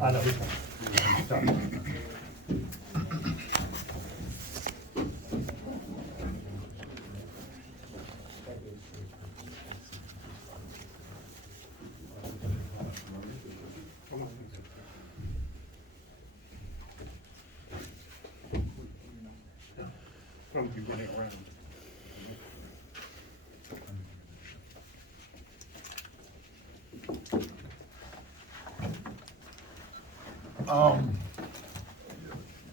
I know, he's fine. Sorry. From you running around.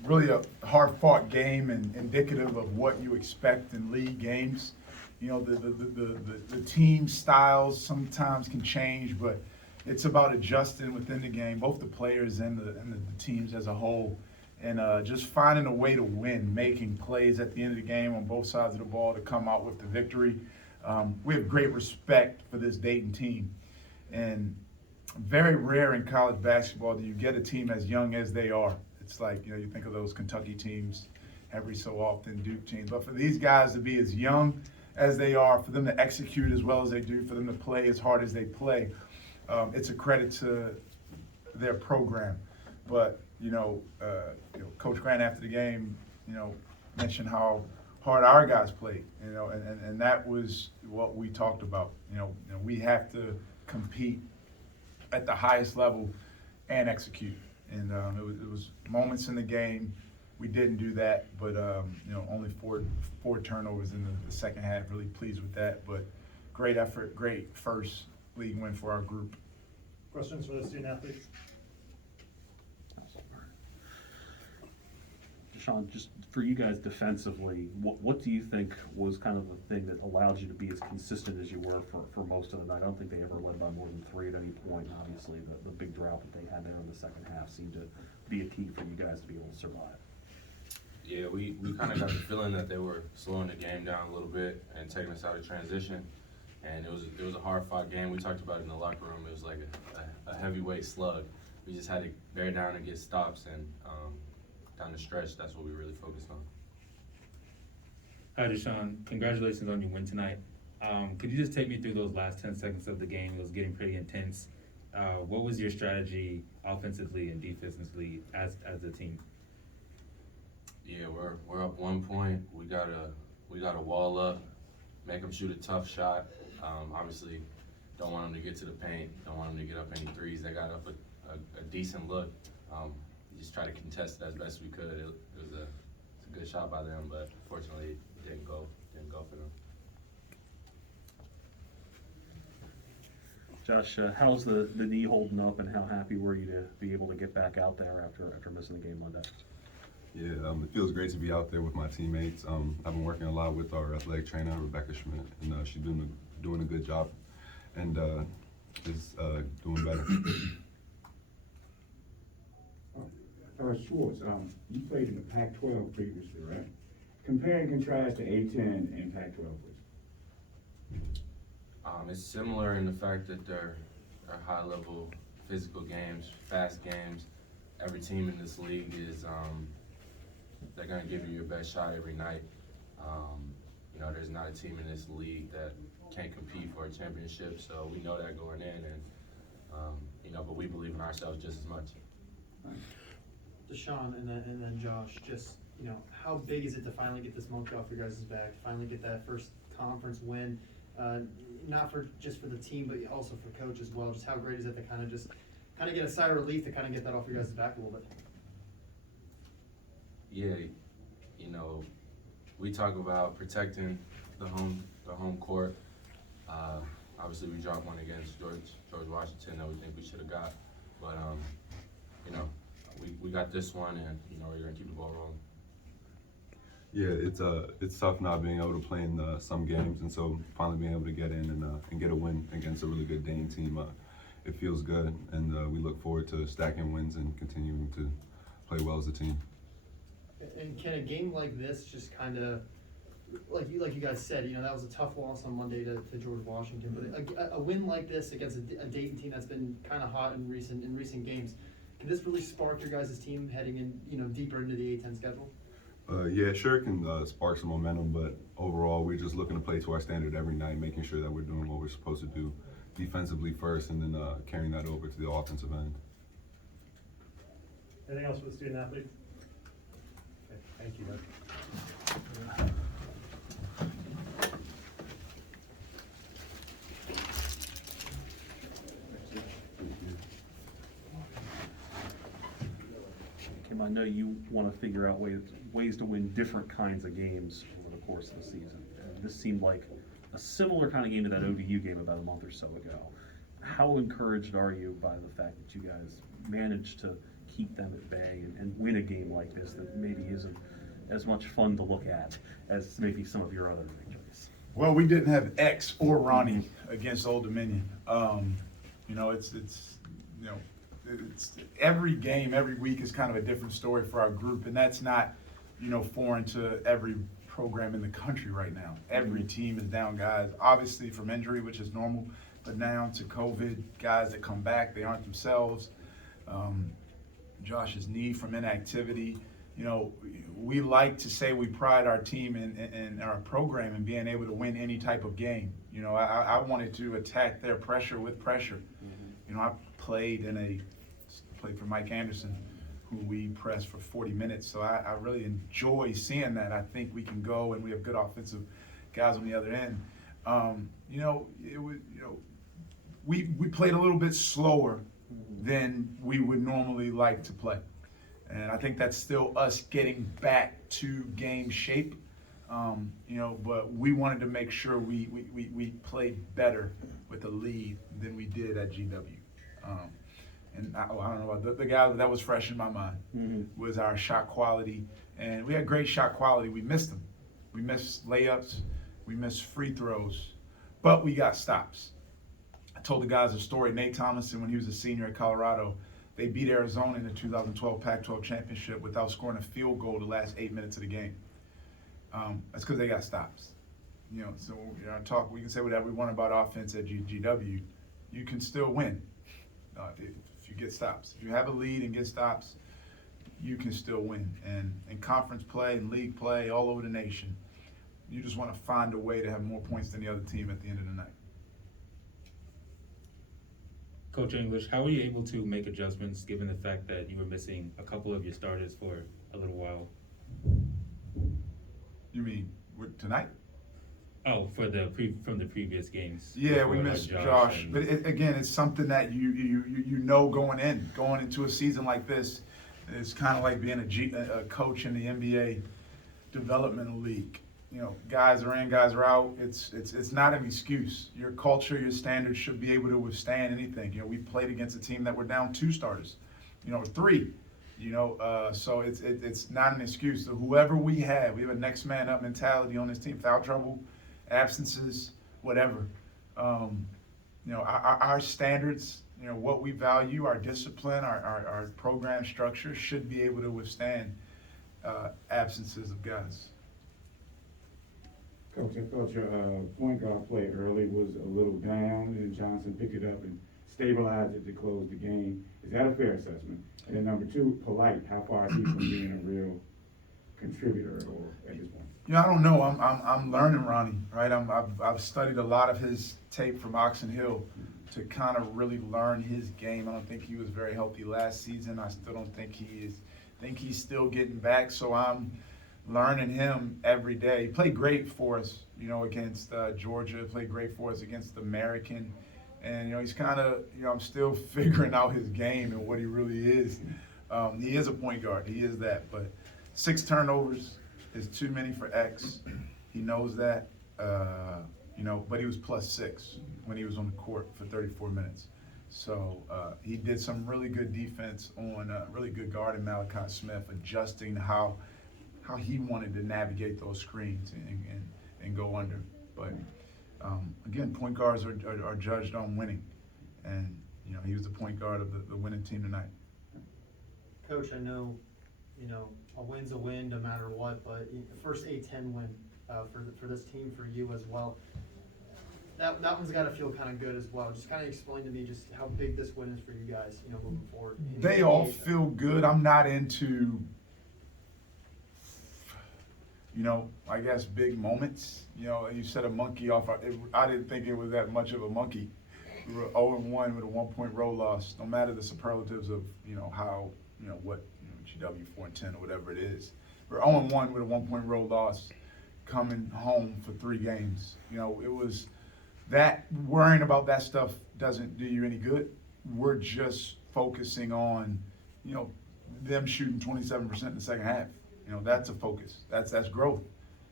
Really a hard-fought game and indicative of what you expect in league games. You know, the team styles sometimes can change, but it's about adjusting within the game, both the players and the teams as a whole, and just finding a way to win, making plays at the end of the game on both sides of the ball to come out with the victory. We have great respect for this Dayton team, and very rare in college basketball do you get a team as young as they are. It's like, you know, you think of those Kentucky teams every so often, Duke teams, but for these guys to be as young as they are, for them to execute as well as they do, for them to play as hard as they play, it's a credit to their program. But Coach Grant after the game, mentioned how hard our guys played, and that was what we talked about. We have to compete at the highest level and execute. And it was moments in the game we didn't do that, but only four turnovers in the second half. Really pleased with that, but great effort, great first league win for our group. Questions for the student athletes? Sean, just for you guys defensively, what do you think was kind of the thing that allowed you to be as consistent as you were for most of the night? I don't think they ever led by more than 3 at any point. And obviously, the big drought that they had there in the second half seemed to be a key for you guys to be able to survive. Yeah, we kind of got the feeling that they were slowing the game down a little bit and taking us out of transition. And it was a hard-fought game. We talked about it in the locker room. It was like a heavyweight slug. We just had to bear down and get stops, and down the stretch, that's what we really focused on. Hi, Deshaun. Congratulations on your win tonight. Could you just take me through those last 10 seconds of the game? It was getting pretty intense. What was your strategy offensively and defensively as a team? Yeah, we're up 1 point. We gotta wall up, make them shoot a tough shot. Obviously, don't want them to get to the paint. Don't want them to get up any threes. They got up a decent look. Just try to contest it as best we could. It was a good shot by them, but unfortunately, it didn't go for them. Josh, how's the knee holding up, and how happy were you to be able to get back out there after missing the game Monday? Yeah, it feels great to be out there with my teammates. I've been working a lot with our athletic trainer, Rebecca Schmidt, and she's doing a good job, and is doing better. Schwartz, you played in the Pac-12 previously, right? Compare and contrast the A-10 and Pac-12, please. It's similar in the fact that they're high-level physical games, fast games. Every team in this league is they're going to give you your best shot every night. There's not a team in this league that can't compete for a championship, so we know that going in, and but we believe in ourselves just as much. Deshaun and then Josh, just how big is it to finally get this monkey off your guys' back, finally get that first conference win, not just for the team, but also for coach as well. Just how great is it to kind of get a sigh of relief to kind of get that off your guys' back a little bit? Yeah, we talk about protecting the home court. Obviously, we dropped one against George Washington that we think we should have got, but we got this one, and we're gonna keep the ball rolling. Yeah, it's tough not being able to play in some games, and so finally being able to get in and get a win against a really good Dayton team, it feels good, and we look forward to stacking wins and continuing to play well as a team. And can a game like this just kind of, like you guys said, that was a tough loss on Monday to George Washington, but a win like this against a Dayton team that's been kind of hot in recent games, can this really spark your guys' team heading in, deeper into the A-10 schedule? Yeah, sure, it can spark some momentum, but overall, we're just looking to play to our standard every night, making sure that we're doing what we're supposed to do defensively first, and then carrying that over to the offensive end. Anything else for the student athletes? Okay, thank you, Doug. Kim, I know you want to figure out ways to win different kinds of games over the course of the season. And this seemed like a similar kind of game to that ODU game about a month or so ago. How encouraged are you by the fact that you guys managed to keep them at bay and win a game like this that maybe isn't as much fun to look at as maybe some of your other victories? Well, we didn't have X or Ronnie against Old Dominion. You know, it's every game, every week is kind of a different story for our group, and that's not, foreign to every program in the country right now. Every team is down guys, obviously from injury, which is normal, but now to COVID, guys that come back, they aren't themselves. Josh's knee from inactivity. We like to say we pride our team and our program in being able to win any type of game. I wanted to attack their pressure with pressure. I played for Mike Anderson, who we pressed for 40 minutes. So I really enjoy seeing that. I think we can go, and we have good offensive guys on the other end. We played a little bit slower than we would normally like to play. And I think that's still us getting back to game shape. But we wanted to make sure we played better with the lead than we did at GW. And I don't know, the guy that was fresh in my mind was our shot quality. And we had great shot quality. We missed them. We missed layups. We missed free throws. But we got stops. I told the guys a story. Nate Thomason, when he was a senior at Colorado, they beat Arizona in the 2012 Pac-12 championship without scoring a field goal the last 8 minutes of the game. That's because they got stops. So we can say whatever we want about offense at GW. You can still win if you get stops. If you have a lead and get stops, you can still win. And in conference play and league play all over the nation, you just want to find a way to have more points than the other team at the end of the night. Coach English, how were you able to make adjustments given the fact that you were missing a couple of your starters for a little while? You mean tonight? Oh, from the previous games. Yeah, we before, missed like Josh. and- But again, it's something that you know going into a season like this. It's kind of like being a coach in the NBA developmental league. Guys are in, guys are out. It's not an excuse. Your culture, your standards should be able to withstand anything. We played against a team that were down 2 starters, or 3. So it's not an excuse. So whoever we have a next man up mentality on this team. Foul trouble, absences, whatever. Our standards, what we value, our discipline, our program structure should be able to withstand absences of guys. Coach, I thought your point guard play early was a little down, and Johnson picked it up and stabilized it to close the game. Is that a fair assessment? And then number 2, Polite. How far is he from being a real contributor at this point? I don't know. I'm learning Ronnie, right? I've studied a lot of his tape from Oxon Hill to kind of really learn his game. I don't think he was very healthy last season. I still don't think he is. I think he's still getting back. So I'm learning him every day. He played great for us, against Georgia. Played great for us against American. And, he's kind of, I'm still figuring out his game and what he really is. He is a point guard. He is that. But 6 turnovers is too many for X. He knows that. But he was +6 when he was on the court for 34 minutes. So he did some really good defense on really good guard in Malachi Smith, adjusting how he wanted to navigate those screens and go under. But again, point guards are judged on winning, and he was the point guard of the winning team tonight. Coach, I know, a win's a win no matter what, but first A-10 win for this team, for you as well. That one's got to feel kind of good as well. Just kind of explain to me just how big this win is for you guys, moving forward. They all feel good. I'm not into, I guess big moments. You set a monkey off. I didn't think it was that much of a monkey. We were 0-1 with a 1-point road loss. No matter the superlatives of how GW 4-10 or whatever it is. We're 0-1 with a 1-point road loss coming home for 3 games. It was that worrying about that stuff doesn't do you any good. We're just focusing on, them shooting 27% in the second half. That's a focus. That's growth.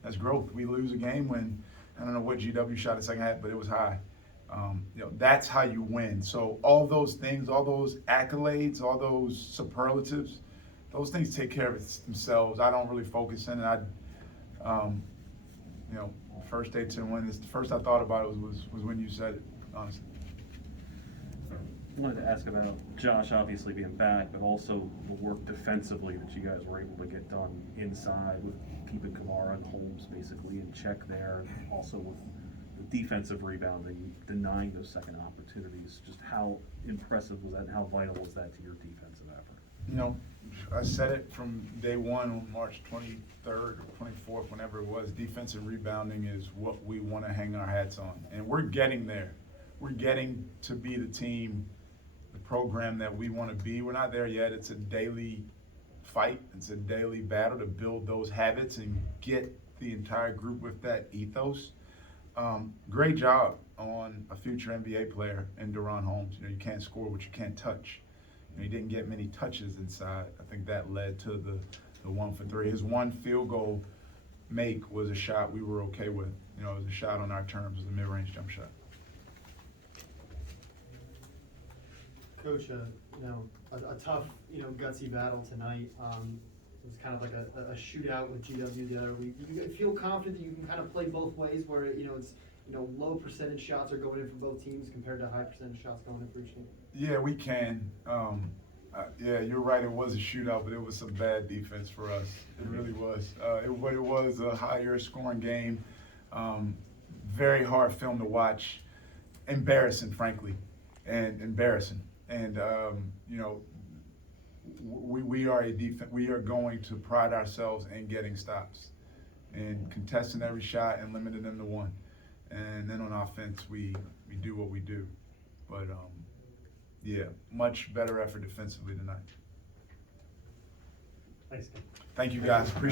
That's growth. We lose a game when, I don't know what GW shot the second half, but it was high. That's how you win. So all those things, all those accolades, all those superlatives, those things take care of themselves. I don't really focus in it. First day to win, the first I thought about it was when you said it, honestly. I wanted to ask about Josh obviously being back, but also the work defensively that you guys were able to get done inside with keeping Kamara and Holmes basically in check there, and also with the defensive rebounding, denying those second opportunities. Just how impressive was that, and how vital was that to your defensive effort? I said it from day one on March 23rd or 24th, whenever it was, defensive rebounding is what we want to hang our hats on. And we're getting there. We're getting to be the team, the program that we want to be. We're not there yet. It's a daily fight. It's a daily battle to build those habits and get the entire group with that ethos. Great job on a future NBA player in Deron Holmes. You can't score what you can't touch. He didn't get many touches inside. I think that led to the 1 for 3. His one field goal make was a shot we were okay with. It was a shot on our terms. It was a mid-range jump shot. Coach, a tough, gutsy battle tonight. It was kind of like a shootout with GW the other week. You feel confident that you can kind of play both ways, where it's low percentage shots are going in for both teams compared to high percentage shots going in for each team? Yeah, we can. Yeah, you're right. It was a shootout, but it was some bad defense for us. It really was. It was a higher scoring game. Very hard film to watch. Embarrassing, frankly, and embarrassing. And we are a defense. We are going to pride ourselves in getting stops and contesting every shot and limiting them to 1. And then on offense, we do what we do. But yeah, much better effort defensively tonight. Thanks. Thank you guys. Appreciate